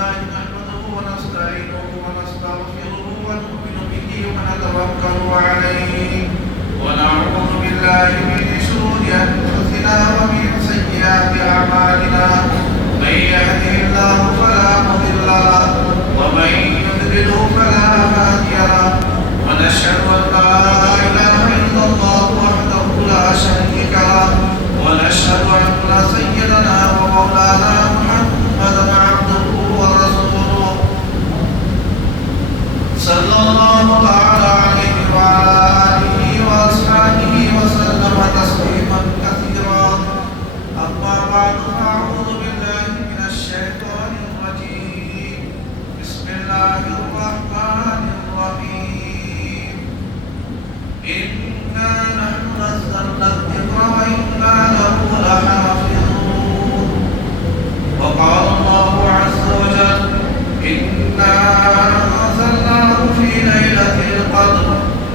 لله نحمده ونستعينه ونستغفره ونؤمن به ونتوكل عليه ونعوذ بالله من شرور أنفسنا ومن سيئات أعمالنا من يهده الله فلا مضل له ومن يضلل فلا هادي له ونشهد أن لا إله إلا الله وحده لا شريك له ونشهد أن سيدنا ومولانا محمدا عبده ورسوله صلى الله تعالى عليه وعلى آله وأصحابه وسلم تسليما كثيرا أما بعد فأعوذ بالله من الشيطان الرجيم بسم الله الرحمن الرحيم إنا نحن نزلنا الذكر وإنا له لحافظون وقال الله عز وجل إنا أنزلناه في ليلة القدر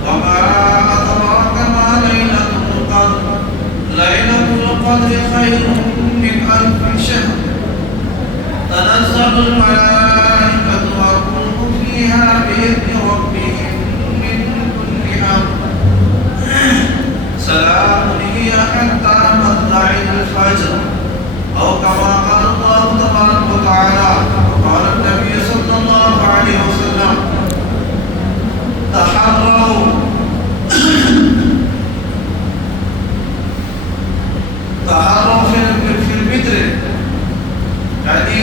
وما أدراك ما ليلة القدر ليلة القدر خير من ألف شهر تنزل الملائكة والروح فيها بإذن ربهم من كل أمر سلام هي حتى مطلع الفجر أو كما قال الله تبارك وتعالى وقال النبي صلى الله عليه وسلم تحروا في البدر یعنی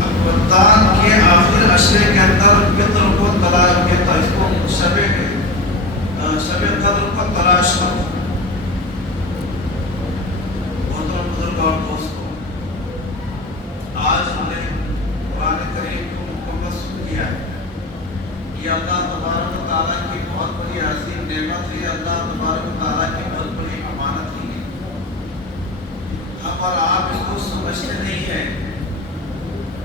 رمضان کے آخر عشرے کے اندر فطر کو تلاش کیا اس کو شب قدر کو تلاش کرو. محترم بزرگ اور دوستوں، آج ہم نے قرآن کریم کو مکمل سن کیا ہے. یہ اللہ تبارک و تعالیٰ کی بہت بڑی عظیم نعمت ہے. اللہ تبارک و تعالیٰ کی بہت بڑی امانت ہے. ہم اور آپ اس کو سمجھتے نہیں ہیں.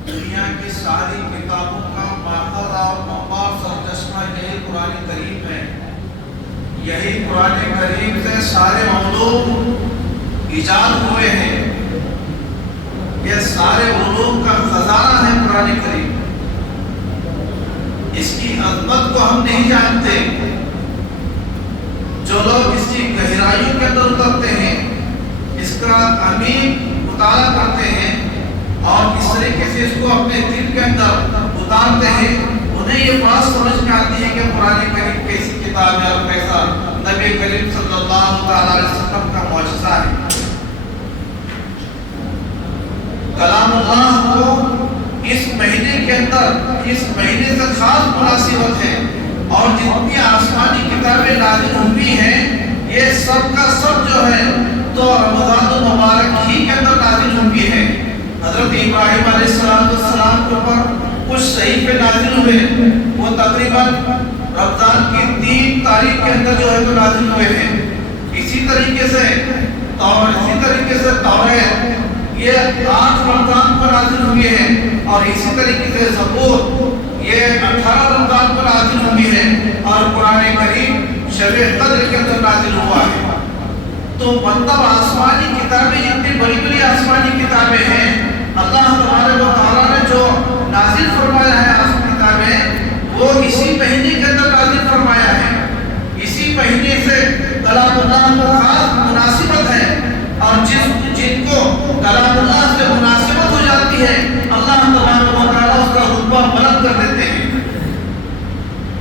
دنیا کی ساری کتابوں کا ماخذ اور منبع سرچشمہ یہی قرآن کریم ہے. یہی قرآن کریم سے سارے علوم ایجاد ہوئے ہیں. یہ سارے علوم کا خزانہ ہے قرآن کریم. اس کی عظمت کو ہم نہیں جانتے. جو لوگ اس کی گہرائیوں کے اندر اترتے ہیں، اس کا عمیق مطالعہ کرتے ہیں اور اس طریقے سے اس کو اپنے دل کے اندر اتارتے ہیں، انہیں یہ بات سمجھ میں آتی ہے کہ قرآن کریم کیسی کتاب ہے اور کیسا نبی کریم صلی اللہ علیہ وسلم کا معجزہ ہے. کلام اللہ کو اس مہینے کے اندر اس مہینے سے خاص مناسبت ہے اور جتنی آسمانی کتابیں نازل ہوئی ہیں یہ سب کا سب جو ہے تو رمضان المبارک ہی کے اندر نازل ہوئی ہے. حضرت ابراہیم علیہ السلام کے اوپر کچھ صحیفے نازل ہوئے، وہ تقریباً رمضان کی 3 تاریخ کے اندر جو ہے تو نازل ہوئے ہیں. اسی طریقے سے توریت یہ 8 رمضان کو نازل ہوئی ہے اور اسی طریقے سے زبور یہ 18 رمضان کو نازل ہوئی ہے اور قرآن کریم شب قدر کے اندر نازل ہوا ہے. تو مطلب آسمانی کتابیں اتنی بڑی بڑی آسمانی کتابیں ہیں. اللہ تبارک و تعالیٰ نے جو نازل فرمایا ہے آسمانی کتابیں وہ اسی مہینے کے اندر نازل فرمایا ہے. اسی مہینے سے کلام اللہ کو خاص مناسبت ہے اور جن کو کلام اللہ سے مناسبت ہو جاتی ہے اللہ تبارک و تعالیٰ اس کا رتبہ بلند کر دیتے ہیں.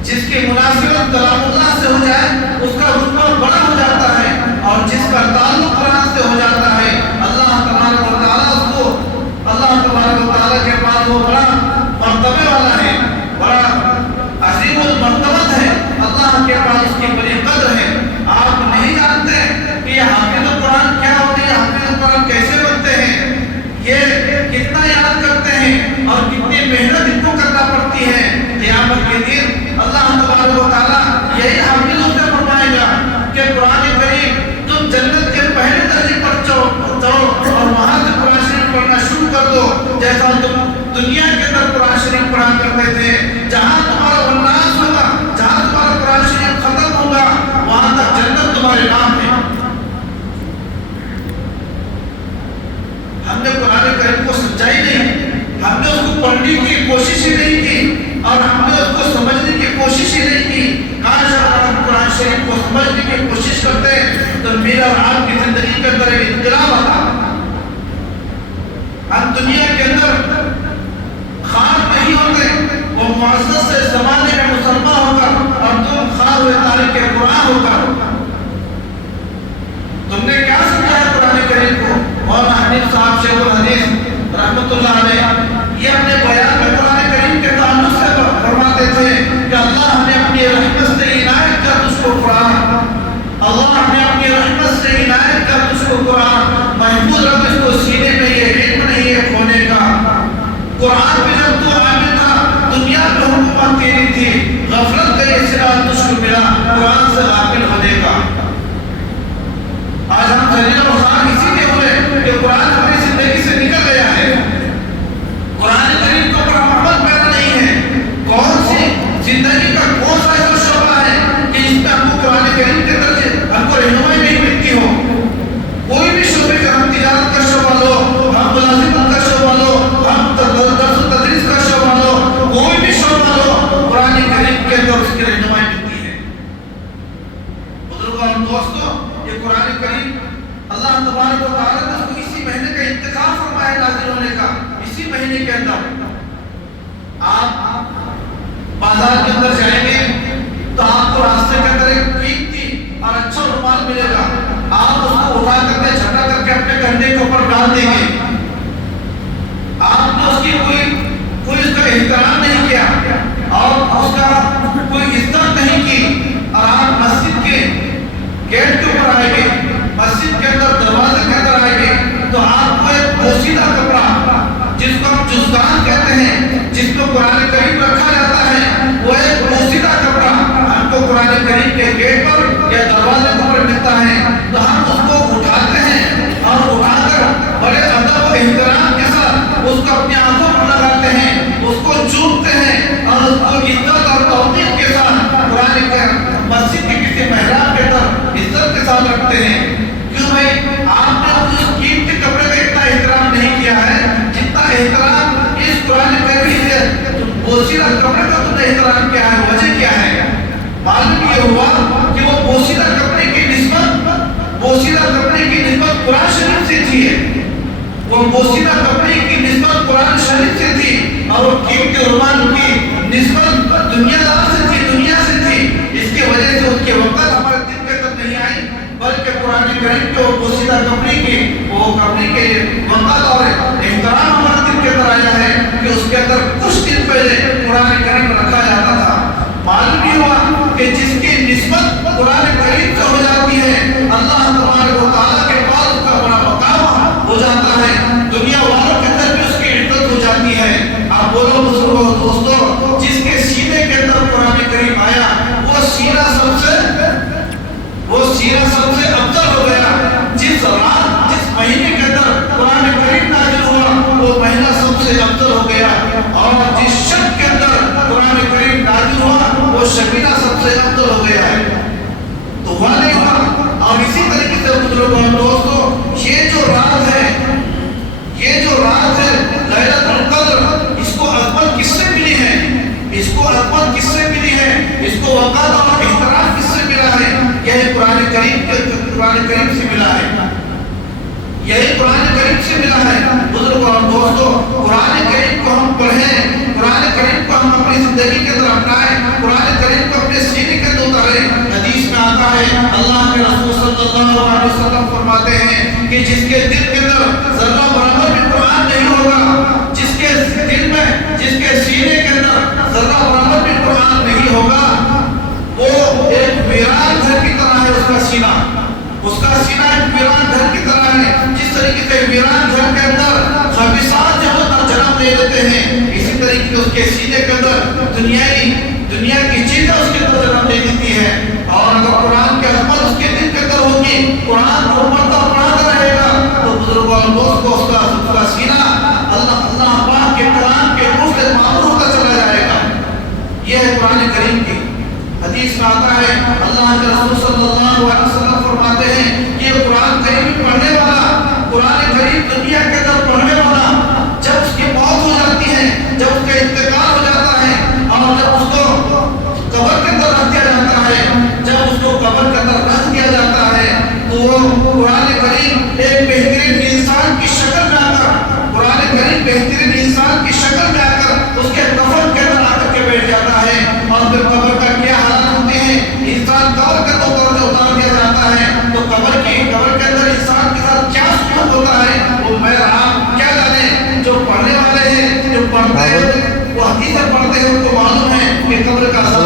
جس کی مناسبت کلام اللہ سے ہو جائے اس کا رتبہ بڑا ہو جاتا ہے اور جس کا تعلق قرآن سے ہو جاتا ہے اللہ تبارک و تعالیٰ اس کو اللہ تبارک و تعالیٰ کے پاس وہ بڑا مرتبے والا ہے، بڑا عظیم المرتبت ہے. اللہ کے پاس اس کی بڑی قدر ہے. آپ نہیں جانتے کہ یہ حافظ قرآن کیا ہوتے ہیں، حافظ قرآن کیسے بنتے ہیں، یہ کتنا یاد کرتے ہیں اور کتنی محنت ان کو کرنا پڑتی ہے. قیامت کے دن اللہ تبارک و تعالیٰ یہی حافظوں سے فرمائے گا کہ قرآن کریم تم جنت کے پہلے درجے پر چڑھو اور وہاں سے قرآن شریف پڑھنا شروع کر دو جیسا تم دنیا کے اندر قرآن شریف پڑھا کرتے تھے. جہاں تمہارا الناس ہوگا، جہاں تمہارا قرآن شریف ختم ہوگا وہاں تک جنت تمہارے نام ہے. ہم نے قرآن کریم کو سمجھا ہی نہیں، ہم نے اس کو پڑھنے شریف کو سمجھنے کی کوشش کرتے ہیں تو میرا اور آپ کی زندگی کے اندر ایک انقلاب آتا ہے۔ ہم دنیا کے اندر خار نہیں ہوتے، وہ معزز سے زمانے میں مسلمان ہو کر اور تم خار ہوئے تاریخ قرآن ہو کر تم نے کیا سمجھا ہے قرآن کریم کو؟ مولانا حنیف صاحب شیخ الحدیث رحمۃ اللہ علیہ یہ اپنے بیان میں قرآن کریم کے تعلق سے فرماتے تھے کہ اللہ نے اپنی رحمت سے عنایت کر تجھ کو قرآن، اللہ نے اپنی رحمت سے عنایت کر تجھ کو قرآن محفوظ رکھ، اس کو سینے میں یہ علم نہیں ہے کھونے کا۔ قرآن پہ جب تو عامل تھا دنیا میں حکومت تیری تھی، غفلت کا یہ سلا تجھ کو ملا قرآن سے غافل ہونے کا۔ آج ہم ذلیل و خوار اسی لیے ہوئے کہ قرآن ہماری زندگی سے نکل گیا ہے، قرآن کریم کو پر عمل پیدا نہیں ہے۔ کون سی زندگی کا کون سا ایسا شعبہ ہے کہ جس میں ہم کو قرآن کریم کے درجے ہم کو رہنمائی نہیں ملتی ہو؟ کوئی بھی شعبے کا، ہم تجارت کا شعبہ لو، ہم ملازمت کا شعبہ لو، ہم درس و تدریس کا شعبہ لو، کوئی بھی شعبہ لو، قرآن کریم کے اندر اس کی رہنمائی ملتی ہے۔ بزرگوں اور دوستوں، یہ قرآن کریم اللہ تبارک و تعالیٰ نے اس کو اسی مہینے کا انتخاب فرمایا نازل ہونے کا۔ اسی مہینے کے اندر آپ بازار کے اندر جائیں گے تو آپ کو راستے کے اندر ایک قیمتی اور اچھا رومال ملے گا، آپ اس کو اٹھا کر کے جھٹا کر کے اپنے کندھے کے اوپر ڈال دیں گے۔ آپ نے اس کی کوئی اس کا احترام نہیں کیا اور اس کا کوئی عزت نہیں کی، اور آپ مسجد کے گیٹ کے اوپر آئیں گے، مسجد کے اندر دروازے کے اندر آئیں گے تو آپ کو ایک پوشیدہ کپڑا جس کو ہم جزدان کہتے ہیں، جس کو قرآن کریم رکھا جاتا ہے، وہ ایک پوشیدہ کپڑا ہم کو قرآن کریم کے گیٹ پر یا دروازے کے اوپر ملتا ہے، تو ہم اس کو اٹھاتے ہیں اور اٹھا کر بڑے ادب و احترام کے ساتھ اس کو اپنی آنکھوں پر لگاتے ہیں، اس کو چومتے ہیں اور اس کو عزت اور توقیر کے ساتھ قرآن کے مسجد کے کسی محراب کے اندر عزت کے ساتھ رکھتے ہیں۔ کیوں بھائی؟ آپ نے اس قیمتی کپڑے کا اتنا احترام نہیں کیا ہے جتنا احترام اس قرآن کریم سے پوشیدہ کپڑے کا تم نے احترام کیا ہے۔ وجہ کیا ہے؟ معلوم یہ ہوا کہ وہ پوشیدہ کپڑے کی نسبت قرآن شریف سے تھی، وہ پوشیدہ کپڑے کی نسبت قرآن شریف سے تھی، اور وہ قیمتی رومال کی نسبت دنیا دار سے تھی، دنیا سے تھی۔ اس کی وجہ سے اس کے وقت ہمارے دل کے اندر نہیں آئی، بلکہ قرآن کریم کے وہ پوشیدہ کپڑے کی وہ کپڑے کے وقت اور احترام ہمارے دل کے اندر آیا ہے کہ اس کے اندر کچھ دن پہلے قرآن کریم رکھا جاتا تھا۔ معلوم یہ ہوا کہ جس کی نسبت قرآن کریم سے ہو جاتی ہے اللہ تبارک و تعالیٰ کے پاس اس کا بڑا مقام ہو جاتا ہے، دنیا والوں کے اندر بھی اس کی عزت ہو جاتی ہے۔ آپ بولو بزرگوں دوستوں، جس کے سینے کے اندر قرآن کریم آیا وہ سینہ سب سے افضل ہو گیا۔ جس رات جس مہینے کے اندر قرآن کریم نازل ہوا وہ مہینہ سب سے افضل ہو گیا، اور جس شب کے اندر قرآن کریم نازل ہوا وہ شبینہ سب سے افضل ہو گیا ہے۔ تو ہوا نہیں ہوا۔ اور اسی طریقے سے بزرگوں اور دوستوں، یہ جو رات ہے لیلۃ القدر، اس کو عظمت کس سے ملی ہے؟ اس کو عظمت کس سے ملی ہے؟ اس کو وقار اور احترام کس سے ملا ہے؟ یہ قرآن کریم سے ملا ہے، یہی قرآن کریم سے ملا ہے۔ بزرگوں اور دوستوں، قرآن کریم کو ہم پڑھیں، قرآن کریم کو ہم اپنی زندگی کے اندر اپنائیں، قرآن کریم کو اپنے سینے کے اندر اتاریں۔ حدیث میں آتا ہے اللہ کے رسول صلی اللہ علیہ وسلم فرماتے ہیں کہ جس کے دل کے اندر ذرہ برابر بھی قرآن نہیں ہوگا، جس کے دل میں جس کے سینے کے اندر ذرہ برابر بھی قرآن نہیں ہوگا، وہ ایک ویران گھر کی طرح ہے۔ اس کا سینہ ایک ویران گھر کی طرح ہے۔ جس طریقے سے ویران گھر کے اندر خبیثات جو جنم دے دیتے ہیں، اسی طریقے سے اس کے سینے کے اندر دنیا کی چیزیں اس کے اندر جنم دے دیتی ہے۔ اور اگر قرآن کی عظمت اس کے دل کے اندر ہوگی، قرآن کو پڑھتا پڑھاتا رہے گا، تو بزرگوں اور دوست کو اس کا سینہ اللہ پاک کے کلام کے نور سے معمور ہوتا چلا جائے گا۔ یہ ہے قرآن کریم کی۔ حدیث میں آتا ہے اللہ کے رسول صلی اللہ علیہ وسلم فرماتے ہیں کہ یہ قرآن کریم پڑھنے والا، قرآن کریم دنیا کے اندر پڑھنے والا، جب اس کی موت ہو جاتی ہے، جب اس کا انتقال ہو جاتا ہے، اور جب اس کو قبر کے اندر رکھ دیا جاتا ہے، جب اس کو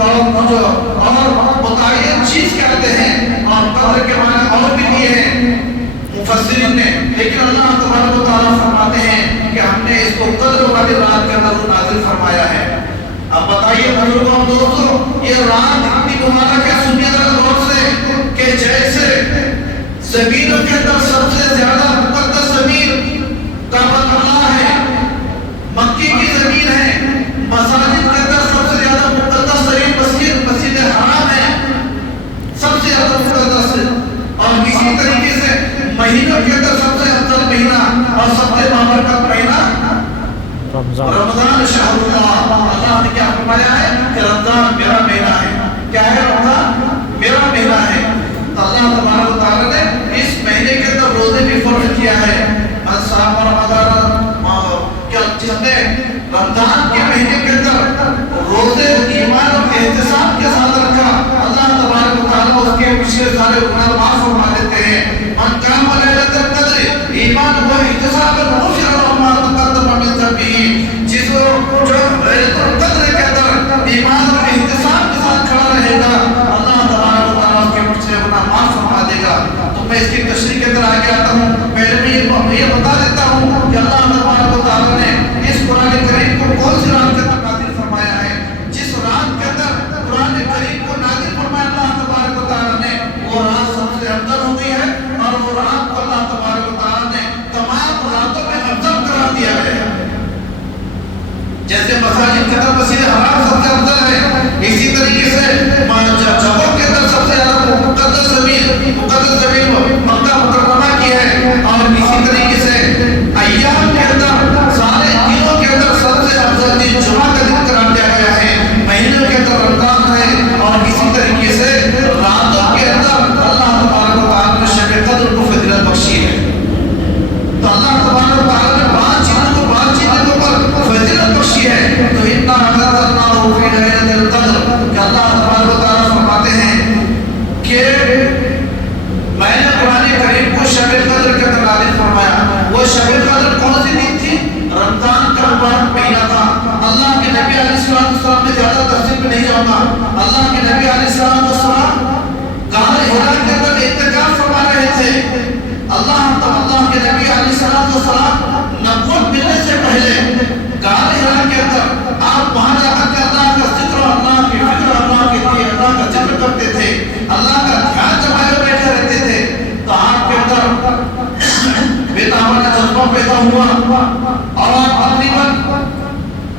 اور متعین چیز کہتے ہیں اور قدر کے معنی اور بھی دیے ہیں مفسرین نے، لیکن اللہ تبارک و تعالیٰ فرماتے ہیں کہ ہم نے اس کو قدر والی رات کے اندر نازل فرمایا ہے۔ اب بتائیے بزرگوں دوستوں، یہ رات اتنی مبارک ہے سنیے ذرا غور سے کہ جیسے زمینوں کے اندر سب سے زیادہ مقدس زمین کعبۃ اللہ ہے، مکی کی زمین ہے، مساجد کے اندر سب سے زیادہ مقدس ترین مسجد مسجد حرام ہے، سب سے زیادہ مقدس، اور اسی طریقے سے مہینوں کے اندر سب سے افضل مہینہ اور سب سے بابرکت مہینہ رمضان شہر اللہ۔ اللہ نے کیا فرمایا ہے کہ رمضان میرا مہینہ ہے۔ کیا ہے رمضان؟ میرا مہینہ ہے۔ اللہ تبارک و تعالیٰ نے اس مہینے کے اندر روزے بھی فرض کیا ہے۔ صاحب رمضان کیا جس نے رمضان کے مہینے کے اندر روزے ایمان اور احتساب کے ساتھ رکھا، اللہ تبارک و تعالیٰ اس کے پچھلے سارے گناہ معاف فرما دیتے ہیں۔ من قام لیلۃ القدر ایمان و احتساب غفر له ما تقدم من ذنبه، جس جو لیلۃ القدر کے اندر ایمان اور احتساب کے ساتھ کھڑا رہے گا، اللہ تبارک و تعالیٰ اس کے پچھلے گناہ معاف فرما دے گا۔ تو میں اس کی تشریح کے اندر آگے آتا ہوں، پہلے میں یہ بتا دیتا ہوں کہ اللہ تبارک و تعالیٰ نے اس قرآن کریم کو کون سی رات کے اندر نازل فرمایا ہے۔ جس رات کے اندر قرآن کریم کو نازل فرمایا اللہ تبارک و تعالیٰ نے، وہ رات سب سے افضل ہو گئی ہے، اور وہ رات کو اللہ تبارک و تعالیٰ نے تمام راتوں میں افضل قرار دیا ہے۔ جیسے مساجد کے اندر مسجد حرام سب سے افضل ہے، اسی طریقے سے جگہوں کے اندر سب سے زیادہ مقدس زمین مکہ مکرمہ کی ہے، اور اسی طریقے سے ایام کے اندر سارے دنوں کے اندر سب سے افضل دن جمعہ کا دن قرار دیا گیا ہے، مہینوں کے اندر رمضان ہے، اور اسی طریقے سے راتوں کے اندر اللہ تبارک و تعالیٰ نے شب قدر کو فضیلت بخشی ہے۔ تو اللہ تبارک و تعالیٰ نے بعض چیزوں پر فضیلت بخشی ہے۔ تو اِنَّا أَنزَلْنَاهُ فِي لَيْلَةِ الْقَدْرِ کہ اللہ تبارک و تعالیٰ فرماتے ہیں کہ میں نے قرآن کریم کو شب قدر کے اندر نازل فرمایا۔ وہ شب قدر کون سی دن تھی؟ رمضان کا مبارک مہینہ تھا۔ اللہ کے نبی علیہ السلام میں زیادہ تفصیل میں نہیں جاؤں گا۔ اللہ کے نبی علیہ السلام غار حرا کے اندر اعتکاف فرما رہے تھے۔ اللہ کے نبی علیہ السلام نبوت ملنے سے پہلے غار حرا کے اندر آپ وہاں جا کر کے اللہ کا ذکر، اللہ کی فکر، اللہ کا ذکر کرتے تھے، اللہ کا دھیان جمائے بیٹھے رہتے تھے۔ تو آپ کے اندر بے تابانہ جذبہ پیدا ہوا، اور تقریباً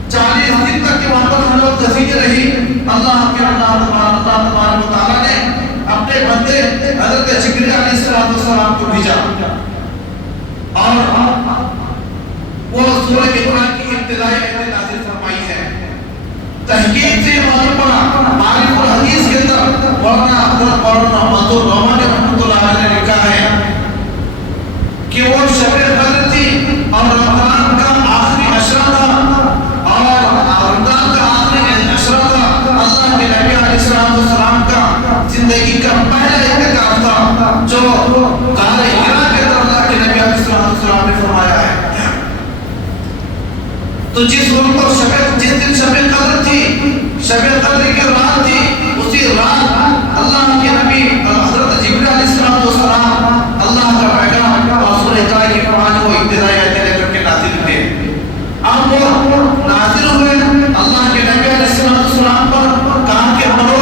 40 دن تک کے وہاں پر خلوت گزین رہی۔ اللہ تبارک و تعالیٰ نے اپنے بندے حضرت جبریل علیہ السلام کو بھیجا، اور وہ سورہ اقرا کی ابتدائی آیتیں نازل فرمائی ہے۔ تحقیق سے معلوم پڑا، معارف الحدیث کے اندر مولانا حضرت مولانا محمد الرحمن رحمۃ اللہ علیہ نے لکھا ہے کہ وہ شب قدر تھی، اور رمضان کا آخری عشرہ تھا، اور رمضان کا آخری عشرہ تھا۔ اللہ کے نبی علیہ السلام کا زندگی کا پہلا اعتکاف تھا، جو غار حرا کے اندر اللہ کے نبی علیہ السلام نے فرمایا ہے۔ تو جس دن شب قدر تھی، شب قدر کی رات تھی، اسی رات اللہ کے نبی حضرت جبریل علیہ السلام اللہ کا پیغام اور سورہ اقرا کی 5 ابتدائی آیتیں لے کر کے نازل ہوئے۔ اب وہ نازل ہوئے، اللہ کے نبی علیہ السلام پر کہا کہ پڑھو۔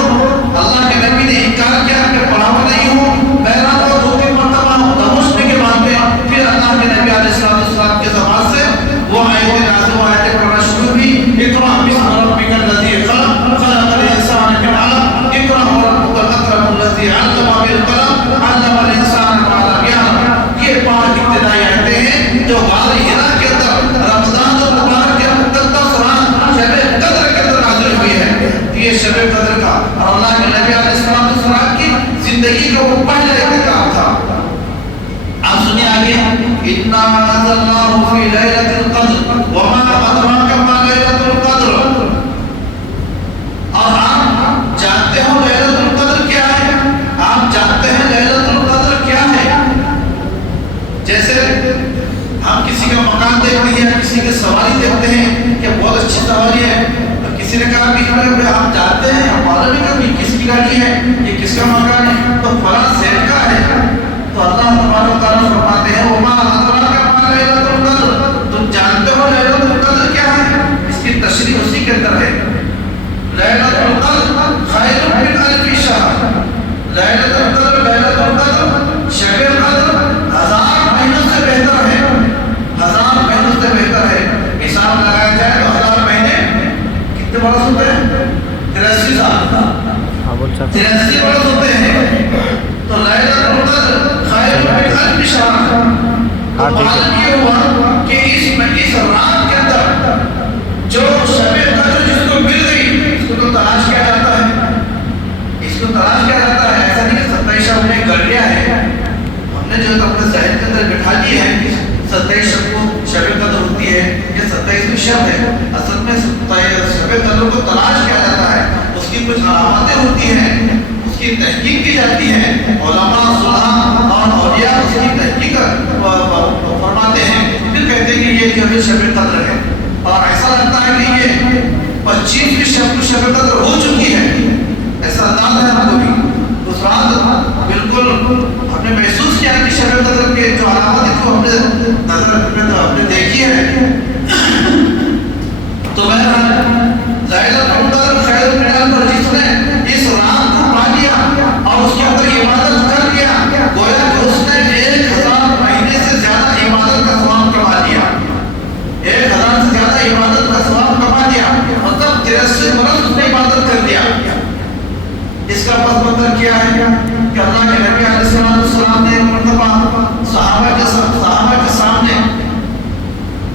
اللہ کے نبی نے انکار کیا کہ پڑھا نہیں ہوں، بہرحال وہ 2-3 مرتبہ دمشق کے بعد میں پھر اللہ کے نبی علیہ السلام کے زبان سے وہ آیتیں نازل ہوئے، آیتیں پڑھنا شروع ہوئی۔ اقرأ باسم ربک الذی خلق، خلق الانسان من علق، اقرأ وربک الاکرم الذی علم بالقلم، علم الانسان ما لم یعلم۔ یہ 5 ابتدائی آیتیں ہیں جو غار حرا کے اندر رمضان المبارک کے مقدس رات شب قدر کے اندر نازل ہوئی ہے۔ یہ شب قدر کا اور اللہ کے نبی علیہ السلام کی زندگی کا وہ پہلا اعتکاف تھا۔ آپ سنیے آگے، اِنَّا أَنزَلْنَاهُ فِي لَيْلَةِ الْقَدْرِ وَمَا أَدْرَاكَ مَا لَيْلَةُ الْقَدْرِ۔ اور آپ جانتے ہو لیلۃ القدر کیا ہے؟ آپ جانتے ہیں لیلۃ القدر کیا ہے؟ جیسے ہم کسی کا مکان دیکھتے ہیں، کسی کی سواری دیکھتے ہیں کہ بہت اچھی سواری ہے، کسی نے کہا کہ آپ جانتے ہیں یہ کس کا مکان ہے؟ تو فلاں زید کا ہے۔ تو اللہ تبارک و تعالیٰ فرماتے ہیں وما ادراک ما لیلۃ القدر، تم جانتے ہو لیلۃ القدر کیا ہے؟ اس کی تشریح اسی کے اندر ہے۔ لیلۃ القدر خیر من الف شہر، لیلۃ القدر شب قدر 1000 مہینوں سے بہتر ہے، 1000 مہینوں سے بہتر ہے۔ حساب لگایا جائے تو 1000 مہینے کتنے برس ہوتے ہیں؟ 83 سال، 83 برس ہوتے ہیں۔ تو لیلۃ القدر خیر من الف شہر، تو معلوم یہ ہوا کہ اس رات کے اندر جو شب قدر جس کو مل گئی اس کو تو تلاش کیا جاتا ہے، اس کو تلاش کیا جاتا ہے۔ ایسا نہیں کہ 27 شب نے کر لیا ہے، ہم نے جو اپنے ذہن کے اندر بٹھا دی ہے کہ 27 شب کو شب قدر ہوتی ہے، یہ 27ویں شب ہے۔ اصل میں شب قدر کو تلاش کیا جاتا ہے، اس کی کچھ علامتیں ہوتی ہیں، اس کی تحقیق کی جاتی ہے۔ علماء صلحاء اور اولیاء اس کی تحقیق فرماتے ہیں، پھر کہتے ہیں کہ یہ جو ہے شب قدر ہے۔ اور ایسا لگتا ہے کہ یہ 25ویں شب قدر ہو چکی ہے، ایسا انداز ہے ہم کو بھی۔ اس رات بالکل ہم نے محسوس کیا کہ شب قدر کے جو علامات کو ہم نے نظر میں تو ہم نے دیکھی ہے۔ تو بہرحال لیلۃ القدر خیر من الف، جس نے اس رات کو پا لیا اور اس کے اندر عبادت کر لیا، گویا کہ اس نے 1000 مہینے سے زیادہ عبادت کا ثواب کما لیا، 1000 سے زیادہ عبادت کا ثواب کما لیا، مطلب 83 برس اس نے عبادت کر لیا۔ اس کا پس منظر کیا ہے کہ اللہ کے نبی علیہ السلام نے مرتبہ صحابہ کے سامنے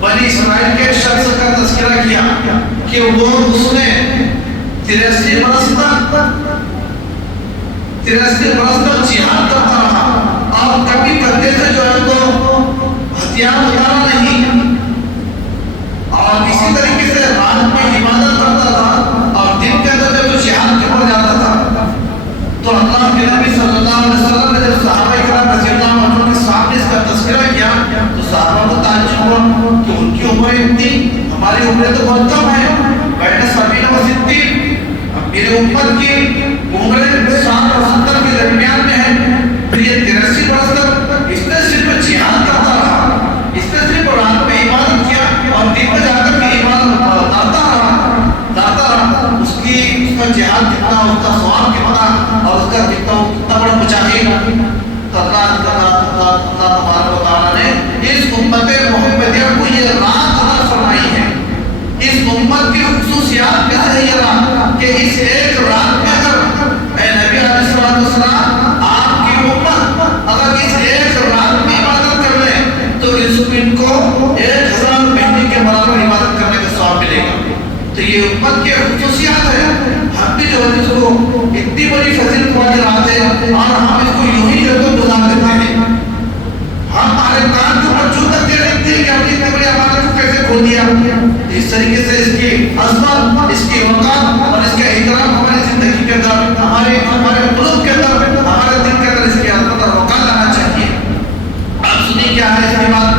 بنی اسرائیل کے شخص کا تذکرہ کیا کہ وہ اس نے 83 برس تک جہاد کرتا رہا اور کبھی کندھے سے جو ہے تو ہتھیار اتارا نہیں، اور اسی طریقے سے رات میں عبادت کرتا تھا اور دن کے اندر جو جہاد کے پر جاتا تھا۔ تو اللہ کے نبی صلی اللہ علیہ وسلم نے جب صحابہ کرام رضی اللہ عنہ کے سامنے اس کا تذکرہ کیا تو صحابہ کو تعجب ہوا کہ ان کی عمریں اتنی، ہماری عمریں تو بہت کم ہیں، بین 70 و 60، میری امت کی عمریں 60 اور 70 کے درمیان میں ہیں۔ پھر یہ 83 برس تک اس نے صرف جہاد کرتا رہا، اس نے صرف رات میں عبادت کیا اور دن میں جا کر کے عبادت لاتا رہا۔ اس کا جہاد کتنا، اس کا ثواب کتنا اور اس کا کتنا بڑا مجاہد۔ تو اللہ تبارک و تعالیٰ نے اس امت محمدیہ کو یہ رات عطا فرمائی ہے۔ اس امت کی خصوصیات میں سے یہ رات کہ اس ایک رات میں اگر اے نبی علیہ السلام آپ کی امت اگر اس ایک رات میں عبادت کر لیں تو ان کو 1000 مہینے کے برابر عبادت کرنے کا ثواب ملے گا۔ تو یہ امت کی خصوصیات ہے۔ ہم بھی جو ہے اس کو اتنی بڑی فضیلت والی رات ہے اور ہم اس کو یوں ہی جو ہے گزار دیتے ہیں۔ ہم ہمارے کام کے اوپر چوٹ کرتے رہتے ہیں کہ ہم نے اتنی بڑی عبادت کو کیسے کھو دیا۔ اس طریقے سے اس کی عظمت، اس کی وقار اور اس کا احترام ہماری زندگی کے اندر، ہمارے قلوب کے اندر، ہمارے دل کے اندر اس کی عظمت اور وقار لانا چاہیے۔ آپ سنیں کیا ہے اس کی بات،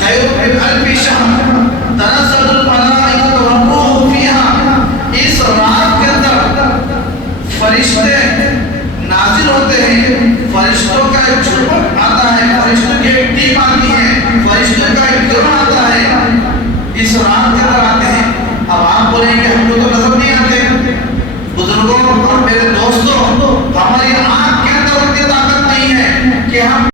خیر من الف شہر تنزل الملائکۃ والروح فیہا، اس رات کے اندر فرشتے نازل ہوتے ہیں، فرشتوں کا ایک جھرمٹ آتا ہے، فرشتوں کی ایک ٹیم آتی ہے، فرشتوں کا ایک گروہ آتا ہے۔ اس رات